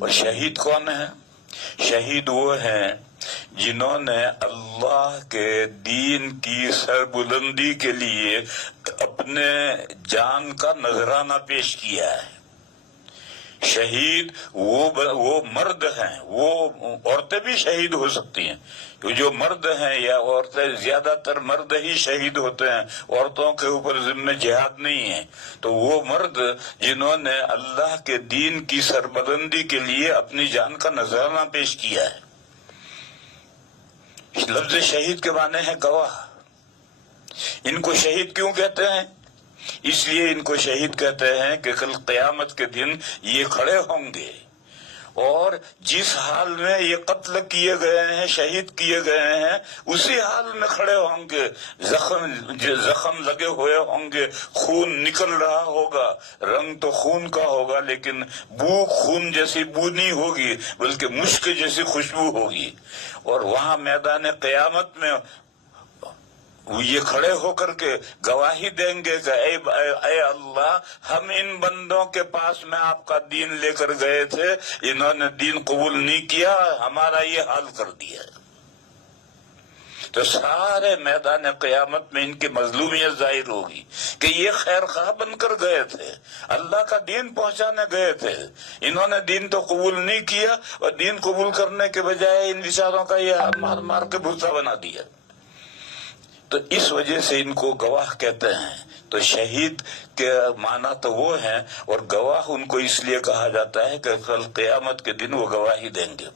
اور شہید کون ہے؟ شہید وہ ہیں جنہوں نے اللہ کے دین کی سربلندی کے لیے اپنے جان کا نذرانہ پیش کیا ہے۔ شہید وہ مرد ہیں، وہ عورتیں بھی شہید ہو سکتی ہیں، جو مرد ہیں یا عورتیں، زیادہ تر مرد ہی شہید ہوتے ہیں، عورتوں کے اوپر ذمہ جہاد نہیں ہے۔ تو وہ مرد جنہوں نے اللہ کے دین کی سربلندی کے لیے اپنی جان کا نذرانہ پیش کیا ہے۔ لفظ شہید کے معنی ہے گواہ۔ ان کو شہید کیوں کہتے ہیں؟ اس لیے ان کو شہید کہتے ہیں کہ کل قیامت کے دن یہ کھڑے ہوں گے اور جس حال میں یہ قتل کیے گئے ہیں، شہید کیے گئے ہیں، اسی حال میں کھڑے ہوں گے، زخم لگے ہوئے ہوں گے، خون نکل رہا ہوگا، رنگ تو خون کا ہوگا لیکن بو خون جیسی بو نہیں ہوگی بلکہ مشک جیسی خوشبو ہوگی۔ اور وہاں میدان قیامت میں یہ کھڑے ہو کر کے گواہی دیں گے کہ اے اللہ، ہم ان بندوں کے پاس میں آپ کا دین لے کر گئے تھے، انہوں نے دین قبول نہیں کیا، ہمارا یہ حال کر دیا۔ تو سارے میدان قیامت میں ان کی مظلومیت ظاہر ہوگی کہ یہ خیر خواہ بن کر گئے تھے، اللہ کا دین پہنچانے گئے تھے، انہوں نے دین تو قبول نہیں کیا اور دین قبول کرنے کے بجائے ان بیچاروں کا یہ مار مار کے بھوسا بنا دیا۔ تو اس وجہ سے ان کو گواہ کہتے ہیں۔ تو شہید کے معنی تو وہ ہیں، اور گواہ ان کو اس لیے کہا جاتا ہے کہ کل قیامت کے دن وہ گواہی دیں گے۔